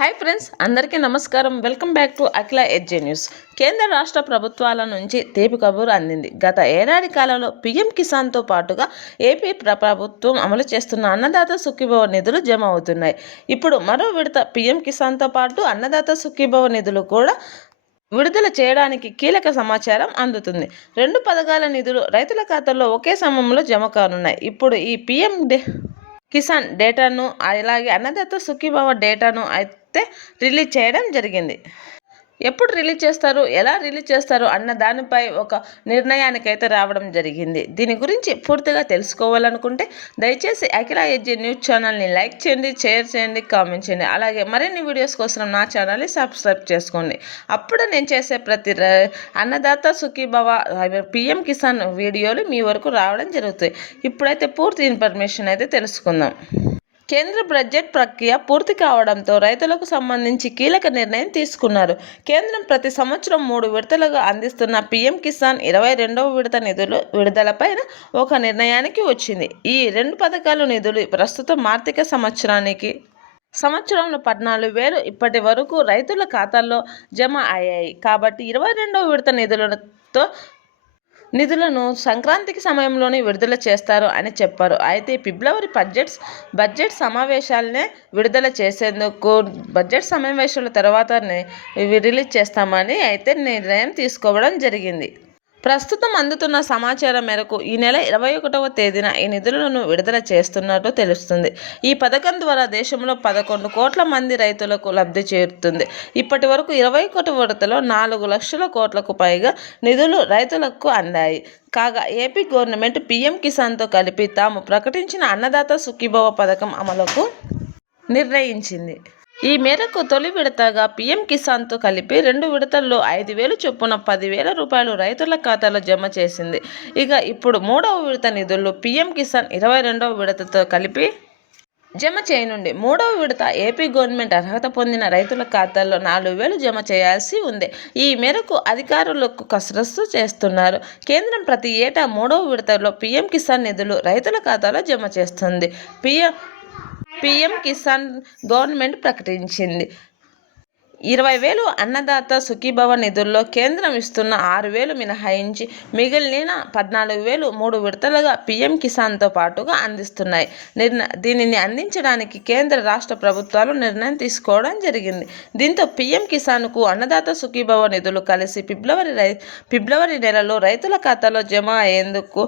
Hi friends, అందరికీ నమస్కారం. Welcome back to Akhila ఎడ్జే న్యూస్. కేంద్ర రాష్ట్ర ప్రభుత్వాల నుంచి తీపి కబురు అందింది. గత ఏడాది కాలంలో పీఎం కిసాన్తో పాటుగా ఏపీ ప్రభుత్వం అమలు చేస్తున్న అన్నదాత సుఖీభవ నిధులు జమ అవుతున్నాయి. ఇప్పుడు మరో విడత పీఎం కిసాన్తో పాటు అన్నదాత సుఖీభవ నిధులు కూడా విడుదల చేయడానికి కీలక సమాచారం అందుతుంది. రెండు పథకాల నిధులు రైతుల ఖాతాల్లో ఒకే సమయంలో జమ కానున్నాయి. ఇప్పుడు ఈ పీఎం కిసాన్ డేటాను అలాగే అన్నదాత సుఖీభవ డేటాను అయితే రిలీజ్ చేయడం జరిగింది. ఎప్పుడు రిలీజ్ చేస్తారు, ఎలా రిలీజ్ చేస్తారు అన్న దానిపై ఒక నిర్ణయానికైతే రావడం జరిగింది. దీని గురించి పూర్తిగా తెలుసుకోవాలనుకుంటే దయచేసి అఖిల ఎడ్జే న్యూస్ ఛానల్ని లైక్ చేయండి, షేర్ చేయండి, కామెంట్ చేయండి. అలాగే మరిన్ని వీడియోస్ కోసం నా ఛానల్ని సబ్స్క్రైబ్ చేసుకోండి. అప్పుడు నేను చేసే ప్రతి అన్నదాత సుఖీభవ పీఎం కిసాన్ వీడియోలు మీ వరకు రావడం జరుగుతాయి. ఇప్పుడైతే పూర్తి ఇన్ఫర్మేషన్ అయితే తెలుసుకుందాం. కేంద్ర బడ్జెట్ ప్రక్రియ పూర్తి కావడంతో రైతులకు సంబంధించి కీలక నిర్ణయం తీసుకున్నారు. కేంద్రం ప్రతి సంవత్సరం 3 విడతలుగా అందిస్తున్న పీఎం కిసాన్ 22వ విడత నిధులు విడుదలపై ఒక నిర్ణయానికి వచ్చింది. ఈ 2 పథకాల నిధులు ప్రస్తుతం ఆర్థిక సంవత్సరంలో 14,000 ఇప్పటి వరకు రైతుల ఖాతాల్లో జమ అయ్యాయి. కాబట్టి 22వ విడత నిధులను సంక్రాంతికి సమయంలోనే విడుదల చేస్తారు అని చెప్పారు. అయితే ఫిబ్రవరి బడ్జెట్ సమావేశాలనే విడుదల చేసేందుకు బడ్జెట్ సమావేశాల తర్వాతనే రిలీజ్ చేస్తామని అయితే నిర్ణయం తీసుకోవడం జరిగింది. ప్రస్తుతం అందుతున్న సమాచారం మేరకు ఈ నెల 21వ తేదీన ఈ నిధులను విడుదల చేస్తున్నట్టు తెలుస్తుంది. ఈ పథకం ద్వారా దేశంలో 11 కోట్ల మంది రైతులకు లబ్ధి చేరుతుంది. ఇప్పటి వరకు 21 విడతలో 4 లక్షల కోట్లకు పైగా నిధులు రైతులకు అందాయి. కాగా ఏపీ గవర్నమెంట్ పీఎం కిసాన్తో కలిపి తాము ప్రకటించిన అన్నదాత సుఖీభవ పథకం అమలుకు నిర్ణయించింది. ఈ మేరకు తొలి విడతగా పీఎం కిసాన్తో కలిపి 2 విడతల్లో 5,000 చొప్పున 10,000 రూపాయలు రైతుల ఖాతాలో జమ చేసింది. ఇక ఇప్పుడు 3వ విడత నిధులు పీఎం కిసాన్ 22వ విడతతో కలిపి జమ చేయనుంది. 3వ విడత ఏపీ గవర్నమెంట్ అర్హత పొందిన రైతుల ఖాతాల్లో 4,000 జమ చేయాల్సి ఉంది. ఈ మేరకు అధికారులకు కసరత్తు చేస్తున్నారు. కేంద్రం ప్రతి ఏటా 3వ విడతలో పీఎం కిసాన్ నిధులు రైతుల ఖాతాలో జమ చేస్తుంది. పీఎం కిసాన్ గవర్నమెంట్ ప్రకటించింది. 20,000 అన్నదాత సుఖీభవ నిధుల్లో కేంద్రం ఇస్తున్న 6,000 మినహాయించి మిగిలిన 14,000 3 విడతలుగా పీఎం కిసాన్తో పాటుగా అందిస్తున్నాయి. దీనిని అందించడానికి కేంద్ర రాష్ట్ర ప్రభుత్వాలు నిర్ణయం తీసుకోవడం జరిగింది. దీంతో పీఎం కిసాన్కు అన్నదాత సుఖీభవ నిధులు కలిసి ఫిబ్రవరి నెలలో రైతుల ఖాతాలో జమ అయ్యేందుకు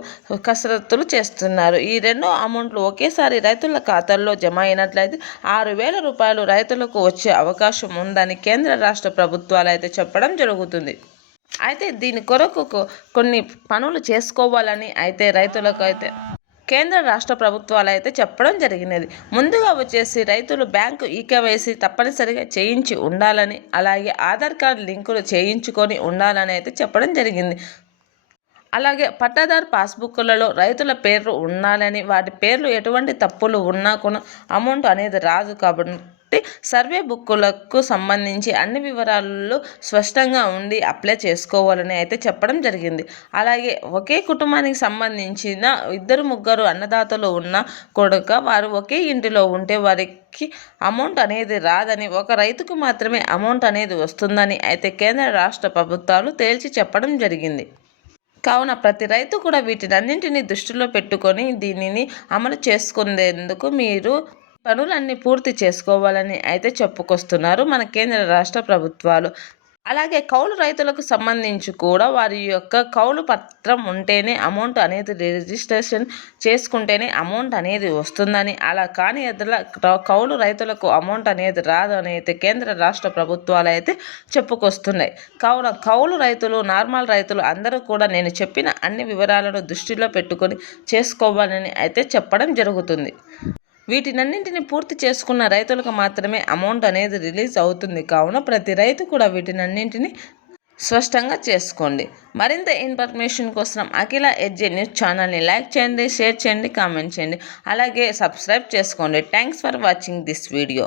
కసరత్తులు చేస్తున్నారు. ఈ 2 అమౌంట్లు ఒకేసారి రైతుల ఖాతాల్లో జమ అయినట్లయితే 6,000 రూపాయలు రైతులకు వచ్చే అవకాశం ఉందని కేంద్ర రాష్ట్ర ప్రభుత్వాలు అయితే చెప్పడం జరుగుతుంది. అయితే దీని కొరకు కొన్ని పనులు చేసుకోవాలని అయితే రైతులకు అయితే కేంద్ర రాష్ట్ర ప్రభుత్వాలు అయితే చెప్పడం జరిగినది. ముందుగా వచ్చేసి రైతులు బ్యాంకు ఈకేవైసీ తప్పనిసరిగా చేయించి ఉండాలని, అలాగే ఆధార్ కార్డు లింకులు చేయించుకొని ఉండాలని అయితే చెప్పడం జరిగింది. అలాగే పట్టాదారు పాస్బుక్లలో రైతుల పేర్లు ఉండాలని, వాటి పేర్లు ఎటువంటి తప్పులు ఉన్నా కూడా అమౌంట్ అనేది రాదు. కాబట్టి సర్వే బుక్కులకు సంబంధించి అన్ని వివరాలు స్పష్టంగా ఉండి అప్లై చేసుకోవాలని అయితే చెప్పడం జరిగింది. అలాగే ఒకే కుటుంబానికి సంబంధించిన 2-3 అన్నదాతలు ఉన్న కూడా వారు ఒకే ఇంటిలో ఉంటే వారికి అమౌంట్ అనేది రాదని, ఒక రైతుకు మాత్రమే అమౌంట్ అనేది వస్తుందని అయితే కేంద్ర రాష్ట్ర ప్రభుత్వాలు తేల్చి చెప్పడం జరిగింది. కావున ప్రతి రైతు కూడా వీటినన్నింటినీ దృష్టిలో పెట్టుకొని దీనిని అమలు చేసుకునేందుకు మీరు పనులన్నీ పూర్తి చేసుకోవాలని అయితే చెప్పుకొస్తున్నారు మన కేంద్ర రాష్ట్ర ప్రభుత్వాలు. అలాగే కౌలు రైతులకు సంబంధించి కూడా వారి యొక్క కౌలు పత్రం ఉంటేనే అమౌంట్ అనేది రిజిస్ట్రేషన్ చేసుకుంటేనే అమౌంట్ అనేది వస్తుందని, అలా కానీ కౌలు రైతులకు అమౌంట్ అనేది రాదు అని అయితే కేంద్ర రాష్ట్ర ప్రభుత్వాలు అయితే చెప్పుకొస్తున్నాయి. కావున కౌలు రైతులు, నార్మల్ రైతులు అందరూ కూడా నేను చెప్పిన అన్ని వివరాలను దృష్టిలో పెట్టుకొని చేసుకోవాలని అయితే చెప్పడం జరుగుతుంది. వీటినన్నింటినీ పూర్తి చేసుకున్న రైతులకు మాత్రమే అమౌంట్ అనేది రిలీజ్ అవుతుంది. కావున ప్రతి రైతు కూడా వీటినన్నింటినీ స్పష్టంగా చేసుకోండి. మరింత ఇన్ఫర్మేషన్ కోసం అఖిల ఎడ్జే న్యూస్ ఛానల్ని లైక్ చేయండి, షేర్ చేయండి, కామెంట్ చేయండి, అలాగే సబ్స్క్రైబ్ చేసుకోండి. Thanks for watching this video.